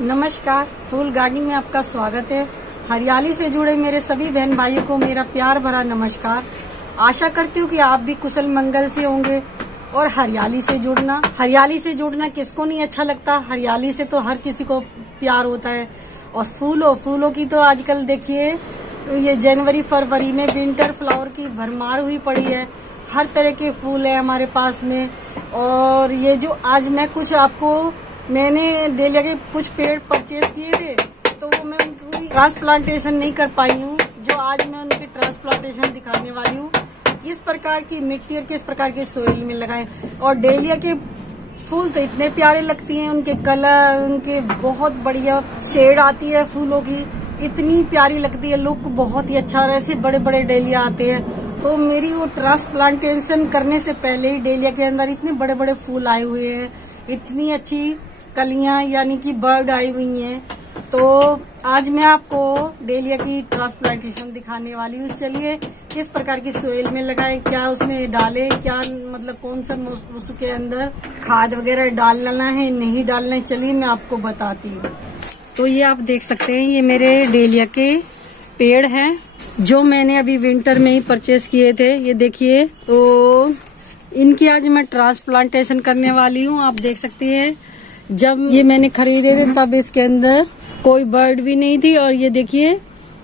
नमस्कार, फूल गार्डनिंग में आपका स्वागत है। हरियाली से जुड़े मेरे सभी बहन भाइयों को मेरा प्यार भरा नमस्कार। आशा करती हूँ कि आप भी कुशल मंगल से होंगे। और हरियाली से जुड़ना किसको नहीं अच्छा लगता। हरियाली से तो हर किसी को प्यार होता है। और फूलों की तो आजकल देखिए, ये जनवरी फरवरी में विंटर फ्लावर की भरमार हुई पड़ी है। हर तरह के फूल है हमारे पास में। और ये जो आज मैंने डेलिया के कुछ पेड़ परचेज किए थे, तो वो मैं उनकी ट्रांसप्लांटेशन नहीं कर पाई हूँ। जो आज मैं उनकी ट्रांसप्लांटेशन दिखाने वाली हूँ, इस प्रकार की मिट्टी और किस प्रकार के सोइल में लगाएं। और डेलिया के फूल तो इतने प्यारे लगती हैं, उनके कलर, उनके बहुत बढ़िया शेड आती है फूलों की, इतनी प्यारी लगती है, लुक बहुत ही अच्छा। और ऐसे बड़े बड़े डेलिया आते हैं। तो मेरी वो ट्रांसप्लांटेशन करने से पहले ही डेलिया के अंदर इतने बड़े बड़े फूल आए हुए हैं, इतनी अच्छी कलियां यानी कि बर्ड आई हुई हैं। तो आज मैं आपको डेलिया की ट्रांसप्लांटेशन दिखाने वाली हूँ। चलिए, किस प्रकार की सोइल में लगाएं, क्या उसमें डालें, क्या मतलब कौन सा उसके अंदर खाद वगैरह डालना है नहीं डालना है, चलिए मैं आपको बताती हूँ। तो ये आप देख सकते हैं, ये मेरे डेलिया के पेड़ हैं जो मैंने अभी विंटर में ही परचेज किए थे। ये देखिए, तो इनकी आज मैं ट्रांसप्लांटेशन करने वाली हूँ। आप देख सकती हैं, जब ये मैंने खरीदे थे तब इसके अंदर कोई बर्ड भी नहीं थी। और ये देखिए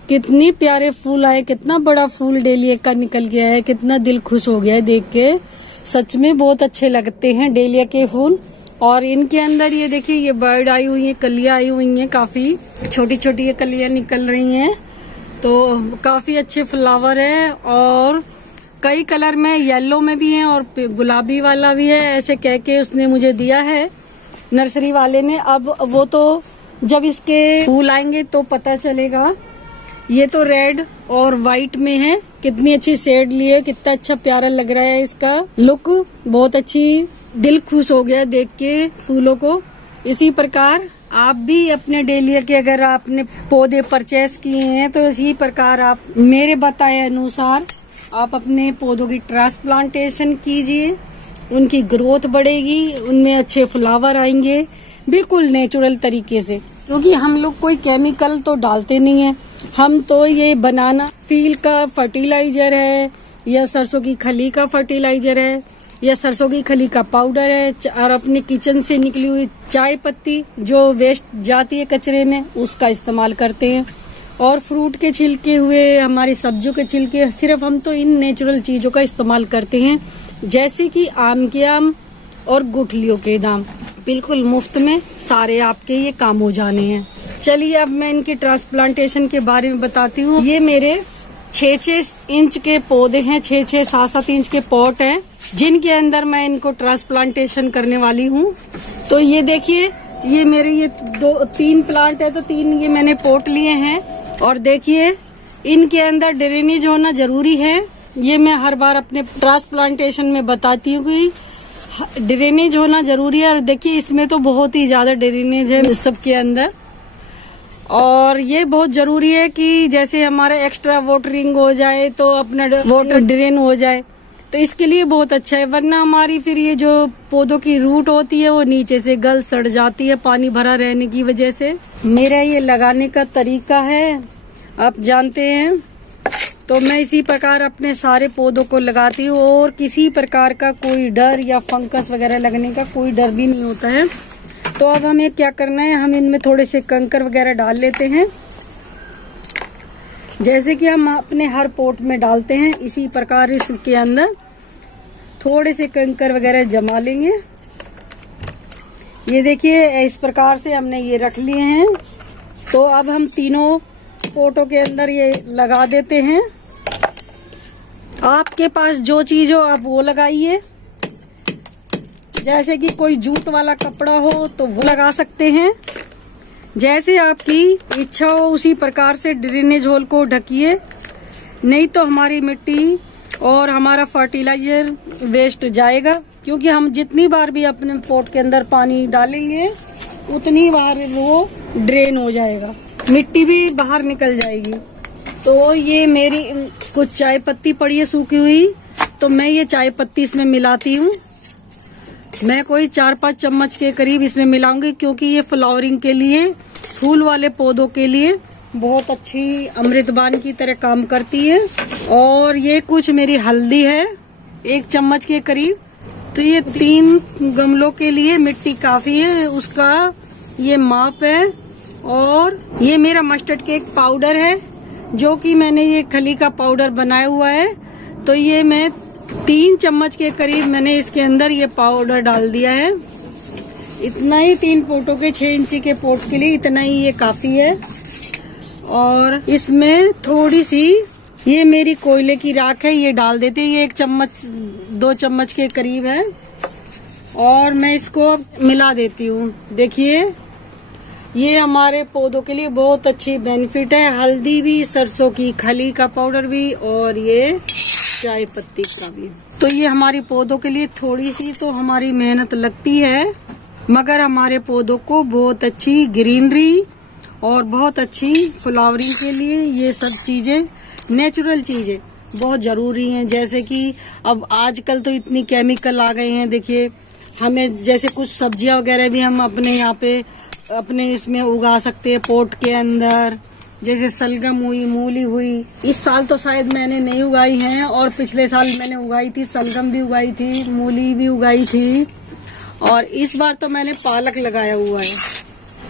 कितनी प्यारे फूल आए, कितना बड़ा फूल डेलिया का निकल गया है, कितना दिल खुश हो गया है देख के। सच में बहुत अच्छे लगते हैं डेलिया के फूल। और इनके अंदर ये देखिए, ये बर्ड आई हुई है, कलियां आई हुई हैं, काफी छोटी छोटी ये कलियां निकल रही हैं। तो काफी अच्छे फ्लावर है और कई कलर में, येलो में भी है और गुलाबी वाला भी है। ऐसे कह के उसने मुझे दिया है नर्सरी वाले ने। अब वो तो जब इसके फूल आएंगे तो पता चलेगा। ये तो रेड और व्हाइट में है, कितनी अच्छी शेड ली है, कितना अच्छा प्यारा लग रहा है इसका लुक, बहुत अच्छी, दिल खुश हो गया देख के फूलों को। इसी प्रकार आप भी अपने डेलिया के अगर आपने पौधे परचेज किए हैं तो इसी प्रकार आप मेरे बताए अनुसार आप अपने पौधों की ट्रांसप्लांटेशन कीजिए। उनकी ग्रोथ बढ़ेगी, उनमें अच्छे फ्लावर आएंगे, बिल्कुल नेचुरल तरीके से। क्योंकि हम लोग कोई केमिकल तो डालते नहीं है। हम तो ये बनाना फील का फर्टिलाइजर है, या सरसों की खली का फर्टिलाइजर है, या सरसों की खली का पाउडर है, और अपने किचन से निकली हुई चाय पत्ती जो वेस्ट जाती है कचरे में, उसका इस्तेमाल करते हैं। और फ्रूट के छिलके हुए, हमारी सब्जियों के छिलके, सिर्फ हम तो इन नेचुरल चीजों का इस्तेमाल करते हैं। जैसे कि आम के आम और गुठलियों के दाम, बिल्कुल मुफ्त में सारे आपके ये काम हो जाने हैं। चलिए, अब मैं इनकी ट्रांसप्लांटेशन के बारे में बताती हूँ। ये मेरे 6-6 इंच के पौधे हैं, 6-6, 7-7 इंच के पॉट हैं, जिनके अंदर मैं इनको ट्रांसप्लांटेशन करने वाली हूँ। तो ये देखिए, ये मेरे ये 2-3 प्लांट है, तो 3 ये मैंने पॉट लिए हैं। और देखिए, इनके अंदर ड्रेनेज होना जरूरी है। ये मैं हर बार अपने ट्रांसप्लांटेशन में बताती हूँ कि ड्रेनेज होना जरूरी है। और देखिए, इसमें तो बहुत ही ज्यादा ड्रेनेज है सबके अंदर। और ये बहुत जरूरी है कि जैसे हमारा एक्स्ट्रा वाटरिंग हो जाए तो अपना वाटर ड्रेन हो जाए, तो इसके लिए बहुत अच्छा है। वरना हमारी फिर ये जो पौधों की रूट होती है वो नीचे से गल सड़ जाती है पानी भरा रहने की वजह से। मेरा ये लगाने का तरीका है, आप जानते हैं। तो मैं इसी प्रकार अपने सारे पौधों को लगाती हूँ, और किसी प्रकार का कोई डर या फंगस वगैरह लगने का कोई डर भी नहीं होता है। तो अब हमें क्या करना है, हम इनमें थोड़े से कंकर वगैरह डाल लेते हैं, जैसे कि हम अपने हर पॉट में डालते हैं। इसी प्रकार इसके अंदर थोड़े से कंकर वगैरह जमा लेंगे। ये देखिए, इस प्रकार से हमने ये रख लिए हैं। तो अब हम तीनों पॉटों के अंदर ये लगा देते हैं। आपके पास जो चीज हो आप वो लगाइए। जैसे कि कोई जूट वाला कपड़ा हो तो वो लगा सकते हैं, जैसे आपकी इच्छा हो उसी प्रकार से ड्रेनेज होल को ढकिए। नहीं तो हमारी मिट्टी और हमारा फर्टिलाइजर वेस्ट जाएगा। क्योंकि हम जितनी बार भी अपने पॉट के अंदर पानी डालेंगे उतनी बार वो ड्रेन हो जाएगा, मिट्टी भी बाहर निकल जाएगी। तो ये मेरी कुछ चाय पत्ती पड़ी है सूखी हुई, तो मैं ये चाय पत्ती इसमें मिलाती हूँ। मैं कोई 4-5 चम्मच के करीब इसमें मिलाऊंगी, क्योंकि ये फ्लावरिंग के लिए, फूल वाले पौधों के लिए बहुत अच्छी अमृतबान की तरह काम करती है। और ये कुछ मेरी हल्दी है 1 चम्मच के करीब। तो ये 3 गमलों के लिए मिट्टी काफी है, उसका ये माप है। और ये मेरा मस्टर्ड केक पाउडर है, जो कि मैंने ये खली का पाउडर बनाया हुआ है। तो ये मैं 3 चम्मच के करीब मैंने इसके अंदर ये पाउडर डाल दिया है। इतना ही 3 पोटों के 6 इंची के पोट के लिए इतना ही ये काफी है। और इसमें थोड़ी सी ये मेरी कोयले की राख है, ये डाल देते हैं। ये 1 चम्मच 2 चम्मच के करीब है। और मैं इसको मिला देती हूँ। देखिए ये हमारे पौधों के लिए बहुत अच्छी बेनिफिट है। हल्दी भी, सरसों की खली का पाउडर भी, और ये चाय पत्ती का भी। तो ये हमारी पौधों के लिए थोड़ी सी तो हमारी मेहनत लगती है, मगर हमारे पौधों को बहुत अच्छी ग्रीनरी और बहुत अच्छी फ्लावरिंग के लिए ये सब चीजें, नेचुरल चीजें बहुत जरूरी हैं। जैसे कि अब आजकल तो इतनी केमिकल आ गए हैं। देखिए हमें जैसे कुछ सब्जियां वगैरह भी हम अपने यहाँ पे अपने इसमें उगा सकते हैं पोट के अंदर, जैसे सलगम हुई, मूली हुई। इस साल तो शायद मैंने नहीं उगाई हैं, और पिछले साल मैंने उगाई थी, सलगम भी उगाई थी, मूली भी उगाई थी। और इस बार तो मैंने पालक लगाया हुआ है।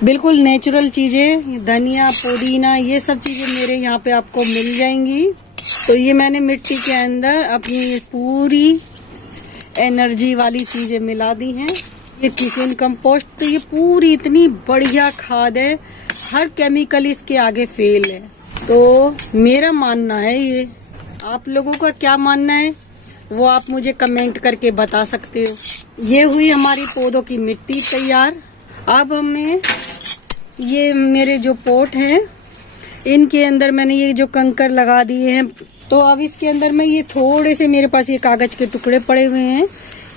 बिल्कुल नेचुरल चीजें, धनिया, पुदीना, ये सब चीजें मेरे यहाँ पे आपको मिल जाएंगी। तो ये मैंने मिट्टी के अंदर अपनी पूरी एनर्जी वाली चीजें मिला दी हैं। ये किचन कंपोस्ट, तो ये पूरी इतनी बढ़िया खाद है, हर केमिकल इसके आगे फेल है। तो मेरा मानना है ये, आप लोगों का क्या मानना है वो आप मुझे कमेंट करके बता सकते हो। ये हुई हमारी पौधों की मिट्टी तैयार। अब हमें ये मेरे जो पोट हैं इनके अंदर मैंने ये जो कंकर लगा दिए हैं। तो अब इसके अंदर मैं ये थोड़े से, मेरे पास ये कागज के टुकड़े पड़े हुए हैं,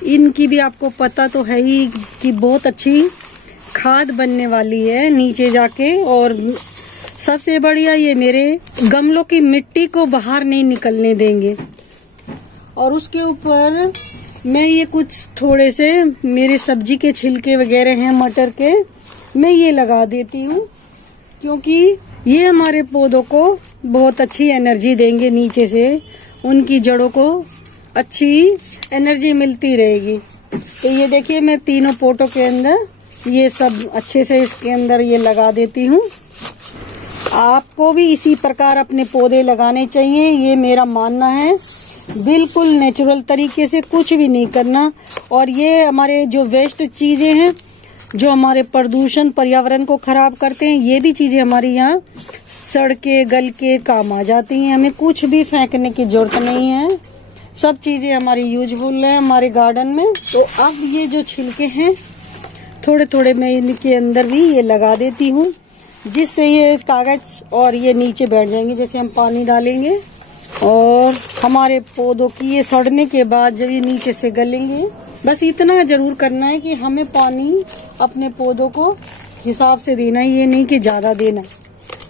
इनकी भी आपको पता तो है ही कि बहुत अच्छी खाद बनने वाली है नीचे जाके। और सबसे बढ़िया ये मेरे गमलों की मिट्टी को बाहर नहीं निकलने देंगे। और उसके ऊपर मैं ये कुछ थोड़े से मेरे सब्जी के छिलके वगैरह हैं मटर के, मैं ये लगा देती हूँ, क्योंकि ये हमारे पौधों को बहुत अच्छी एनर्जी देंगे। नीचे से उनकी जड़ों को अच्छी एनर्जी मिलती रहेगी। तो ये देखिए मैं तीनों पोटों के अंदर ये सब अच्छे से इसके अंदर ये लगा देती हूँ। आपको भी इसी प्रकार अपने पौधे लगाने चाहिए, ये मेरा मानना है। बिल्कुल नेचुरल तरीके से, कुछ भी नहीं करना। और ये हमारे जो वेस्ट चीजें हैं, जो हमारे प्रदूषण पर्यावरण को खराब करते हैं, ये भी चीजें हमारी यहाँ सड़ के गल के काम आ जाती हैं। हमें कुछ भी फेंकने की जरूरत नहीं है, सब चीजें हमारी यूजफुल है हमारे गार्डन में। तो अब ये जो छिलके हैं थोड़े थोड़े मैं इनके अंदर भी ये लगा देती हूँ, जिससे ये कागज और ये नीचे बैठ जाएंगे। जैसे हम पानी डालेंगे और हमारे पौधों की ये सड़ने के बाद जब ये नीचे से गलेंगे, बस इतना जरूर करना है कि हमें पानी अपने पौधों को हिसाब से देना है, ये नहीं कि ज्यादा देना।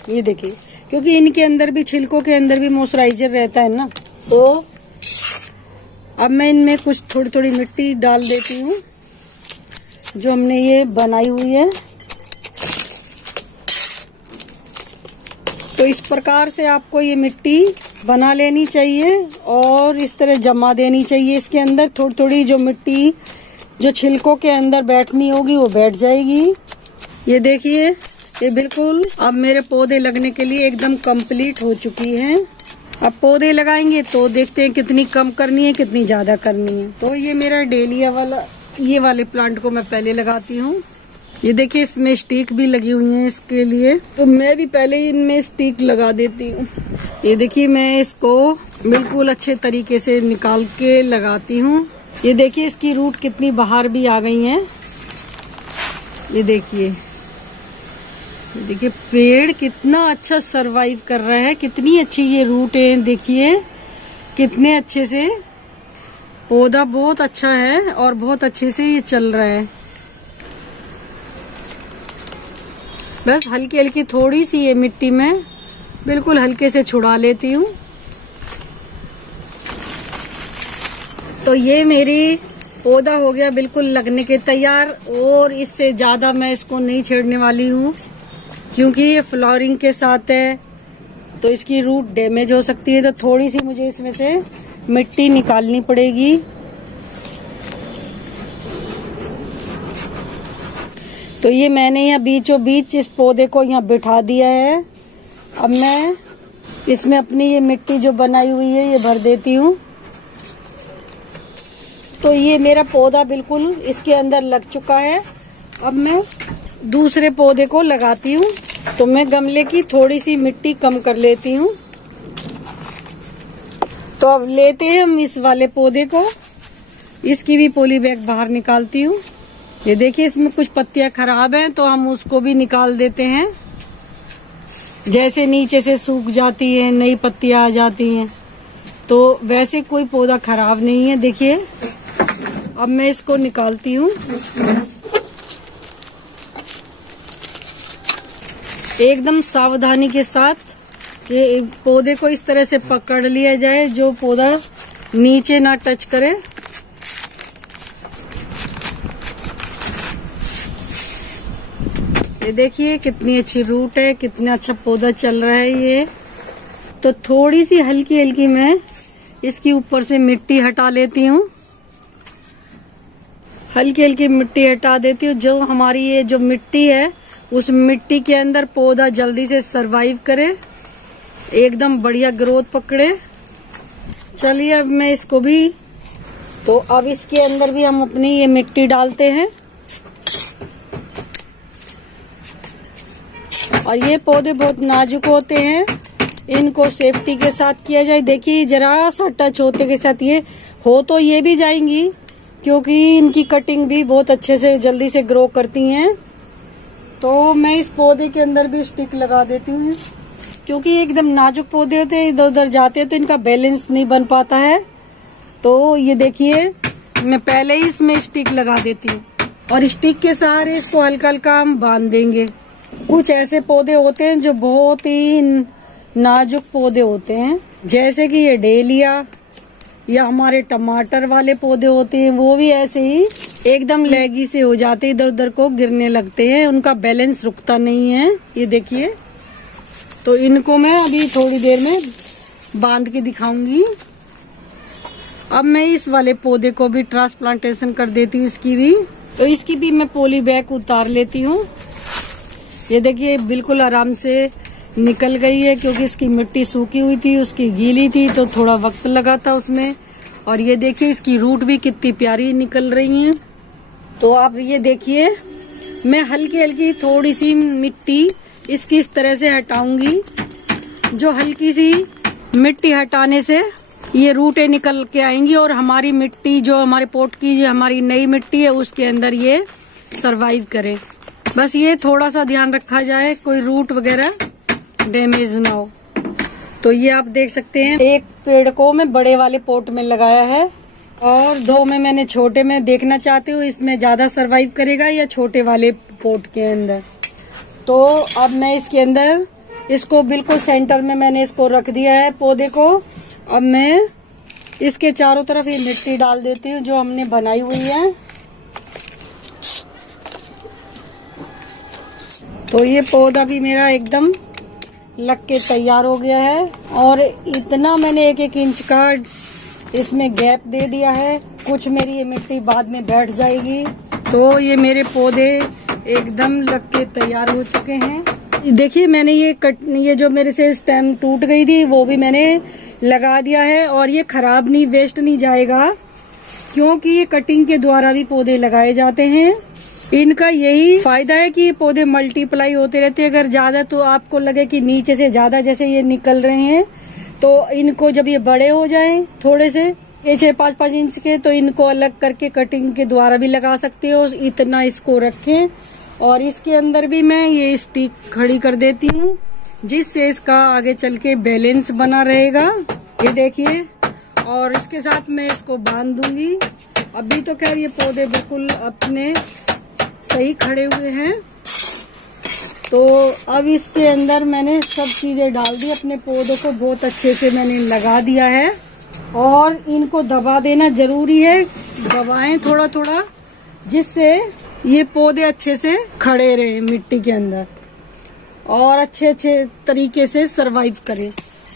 ये देखिए, क्योंकि इनके अंदर भी, छिलकों के अंदर भी मॉइस्चराइजर रहता है ना। तो अब मैं इनमें कुछ थोड़ी थोड़ी मिट्टी डाल देती हूँ जो हमने ये बनाई हुई है। तो इस प्रकार से आपको ये मिट्टी बना लेनी चाहिए और इस तरह जमा देनी चाहिए। इसके अंदर थोड़ी थोड़ी जो मिट्टी जो छिलकों के अंदर बैठनी होगी वो बैठ जाएगी। ये देखिए, ये बिल्कुल अब मेरे पौधे लगने के लिए एकदम कंप्लीट हो चुकी हैं। अब पौधे लगाएंगे तो देखते हैं कितनी कम करनी है, कितनी ज्यादा करनी है। तो ये मेरा डेलिया वाला, ये वाले प्लांट को मैं पहले लगाती हूँ। ये देखिए, इसमें स्टिक भी लगी हुई है इसके लिए, तो मैं भी पहले ही इनमें स्टिक लगा देती हूँ। ये देखिए, मैं इसको बिल्कुल अच्छे तरीके से निकाल के लगाती हूँ। ये देखिए, इसकी रूट कितनी बाहर भी आ गई हैं। ये देखिए, पेड़ कितना अच्छा सरवाइव कर रहा है, कितनी अच्छी ये रूट है। देखिए कितने अच्छे से पौधा बहुत अच्छा है और बहुत अच्छे से ये चल रहा है। बस हल्की हल्की थोड़ी सी ये मिट्टी में बिल्कुल हल्के से छुड़ा लेती हूँ। तो ये मेरी पौधा हो गया बिल्कुल लगने के तैयार, और इससे ज्यादा मैं इसको नहीं छेड़ने वाली हूँ क्योंकि ये फ्लावरिंग के साथ है तो इसकी रूट डैमेज हो सकती है। तो थोड़ी सी मुझे इसमें से मिट्टी निकालनी पड़ेगी। तो ये मैंने यहाँ बीचों बीच इस पौधे को यहाँ बिठा दिया है। अब मैं इसमें अपनी ये मिट्टी जो बनाई हुई है ये भर देती हूँ। तो ये मेरा पौधा बिल्कुल इसके अंदर लग चुका है। अब मैं दूसरे पौधे को लगाती हूँ। तो मैं गमले की थोड़ी सी मिट्टी कम कर लेती हूँ। तो अब लेते हैं हम इस वाले पौधे को, इसकी भी पॉली बैग बाहर निकालती हूँ। ये देखिए इसमें कुछ पत्तियां खराब हैं तो हम उसको भी निकाल देते हैं। जैसे नीचे से सूख जाती है, नई पत्तियां आ जाती हैं, तो वैसे कोई पौधा खराब नहीं है। देखिए अब मैं इसको निकालती हूँ। एकदम सावधानी के साथ कि पौधे को इस तरह से पकड़ लिया जाए जो पौधा नीचे ना टच करे। ये देखिए कितनी अच्छी रूट है, कितना अच्छा पौधा चल रहा है ये। तो थोड़ी सी हल्की हल्की मैं इसकी ऊपर से मिट्टी हटा लेती हूँ। हल्की हल्की मिट्टी हटा देती हूँ। जो हमारी ये जो मिट्टी है उस मिट्टी के अंदर पौधा जल्दी से सरवाइव करे, एकदम बढ़िया ग्रोथ पकड़े। चलिए अब मैं इसको भी, तो अब इसके अंदर भी हम अपनी ये मिट्टी डालते हैं। और ये पौधे बहुत नाजुक होते हैं, इनको सेफ्टी के साथ किया जाए। देखिए जरा सा टच होते के साथ ये हो तो ये भी जाएंगी क्योंकि इनकी कटिंग भी बहुत अच्छे से जल्दी से ग्रो करती हैं। तो मैं इस पौधे के अंदर भी स्टिक लगा देती हूँ क्योंकि एकदम नाजुक पौधे होते हैं, इधर उधर जाते हैं तो इनका बैलेंस नहीं बन पाता है। तो ये देखिए मैं पहले ही इसमें स्टिक लगा देती हूँ और स्टिक के सहारे इसको हल्का हल्का हम बांध देंगे। कुछ ऐसे पौधे होते हैं जो बहुत ही नाजुक पौधे होते हैं, जैसे कि ये डेलिया या हमारे टमाटर वाले पौधे होते हैं, वो भी ऐसे ही एकदम लैगी से हो जाते हैं, इधर उधर को गिरने लगते हैं, उनका बैलेंस रुकता नहीं है। ये देखिए, तो इनको मैं अभी थोड़ी देर में बांध के दिखाऊंगी। अब मैं इस वाले पौधे को भी ट्रांसप्लांटेशन कर देती हूँ, इसकी भी। तो इसकी भी मैं पॉली बैग उतार लेती हूँ। ये देखिए बिल्कुल आराम से निकल गई है क्योंकि इसकी मिट्टी सूखी हुई थी, उसकी गीली थी तो थोड़ा वक्त लगा था उसमें। और ये देखिए इसकी रूट भी कितनी प्यारी निकल रही है। तो आप ये देखिए मैं हल्की हल्की थोड़ी सी मिट्टी इसकी इस तरह से हटाऊंगी। जो हल्की सी मिट्टी हटाने से ये रूटें निकल के आएंगी और हमारी मिट्टी जो हमारे पोट की जो हमारी नई मिट्टी है उसके अंदर ये सरवाइव करे। बस ये थोड़ा सा ध्यान रखा जाए कोई रूट वगैरह डैमेज ना हो। तो ये आप देख सकते हैं एक पेड़ को मैं बड़े वाले पोट में लगाया है और दो में मैंने छोटे में देखना चाहती हूँ इसमें ज्यादा सरवाइव करेगा या छोटे वाले पोट के अंदर। तो अब मैं इसके अंदर इसको बिल्कुल सेंटर में मैंने इसको रख दिया है पौधे को। अब मैं इसके चारों तरफ ये मिट्टी डाल देती हूँ जो हमने बनाई हुई है। तो ये पौधा भी मेरा एकदम लग के तैयार हो गया है और इतना मैंने 1-1 इंच का इसमें गैप दे दिया है। कुछ मेरी ये मिट्टी बाद में बैठ जाएगी। तो ये मेरे पौधे एकदम लग के तैयार हो चुके हैं। देखिए मैंने ये जो मेरे से स्टेम टूट गई थी वो भी मैंने लगा दिया है और ये खराब नहीं, वेस्ट नहीं जाएगा क्योंकि ये कटिंग के द्वारा भी पौधे लगाए जाते हैं। इनका यही फायदा है कि ये पौधे मल्टीप्लाई होते रहते हैं। अगर ज्यादा तो आपको लगे कि नीचे से ज्यादा जैसे ये निकल रहे हैं तो इनको जब ये बड़े हो जाएं थोड़े से 6-5 इंच के तो इनको अलग करके कटिंग के द्वारा भी लगा सकते हो। इतना इसको रखें और इसके अंदर भी मैं ये स्टिक खड़ी कर देती हूँ जिससे इसका आगे चल के बैलेंस बना रहेगा। ये देखिए और इसके साथ मैं इसको बांध दूंगी। अभी तो खैर ये पौधे बिल्कुल अपने सही खड़े हुए हैं। तो अब इसके अंदर मैंने सब चीजें डाल दी, अपने पौधों को बहुत अच्छे से मैंने लगा दिया है और इनको दबा देना जरूरी है दबाएं थोड़ा थोड़ा, जिससे ये पौधे अच्छे से खड़े रहे मिट्टी के अंदर और अच्छे अच्छे तरीके से सरवाइव करें।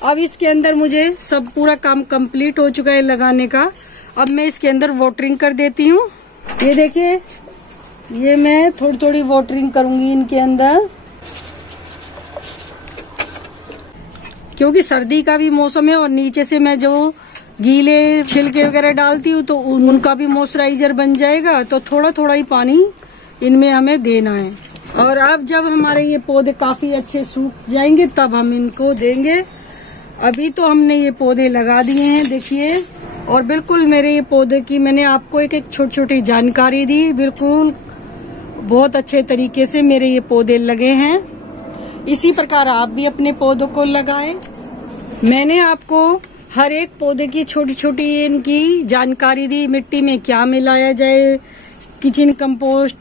अब इसके अंदर मुझे सब पूरा काम कंप्लीट हो चुका है लगाने का। अब मैं इसके अंदर वाटरिंग कर देती हूँ। ये देखिए, ये मैं थोड़ी थोड़ी वाटरिंग करूंगी इनके अंदर, क्योंकि सर्दी का भी मौसम है और नीचे से मैं जो गीले छिलके वगैरह डालती हूँ तो उनका भी मॉइस्चराइजर बन जाएगा। तो थोड़ा थोड़ा ही पानी इनमें हमें देना है। और अब जब हमारे ये पौधे काफी अच्छे सूख जाएंगे तब हम इनको देंगे। अभी तो हमने ये पौधे लगा दिए हैं, देखिए। और बिल्कुल मेरे ये पौधे की मैंने आपको एक एक छोटी छोटी जानकारी दी। बिल्कुल बहुत अच्छे तरीके से मेरे ये पौधे लगे हैं। इसी प्रकार आप भी अपने पौधों को लगाएं। मैंने आपको हर एक पौधे की छोटी छोटी इनकी जानकारी दी। मिट्टी में क्या मिलाया जाए, किचन कंपोस्ट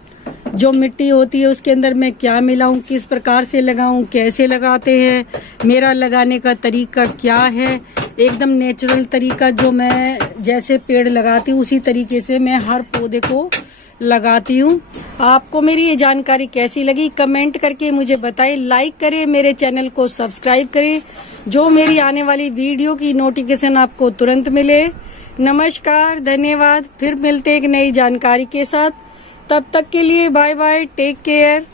जो मिट्टी होती है उसके अंदर मैं क्या मिलाऊं, किस प्रकार से लगाऊं, कैसे लगाते हैं, मेरा लगाने का तरीका क्या है। एकदम नेचुरल तरीका, जो मैं जैसे पेड़ लगाती हूँ उसी तरीके से मैं हर पौधे को लगाती हूँ। आपको मेरी ये जानकारी कैसी लगी कमेंट करके मुझे बताएं। लाइक करें, मेरे चैनल को सब्सक्राइब करें, जो मेरी आने वाली वीडियो की नोटिफिकेशन आपको तुरंत मिले। नमस्कार, धन्यवाद। फिर मिलते एक नई जानकारी के साथ। तब तक के लिए बाय बाय, टेक केयर।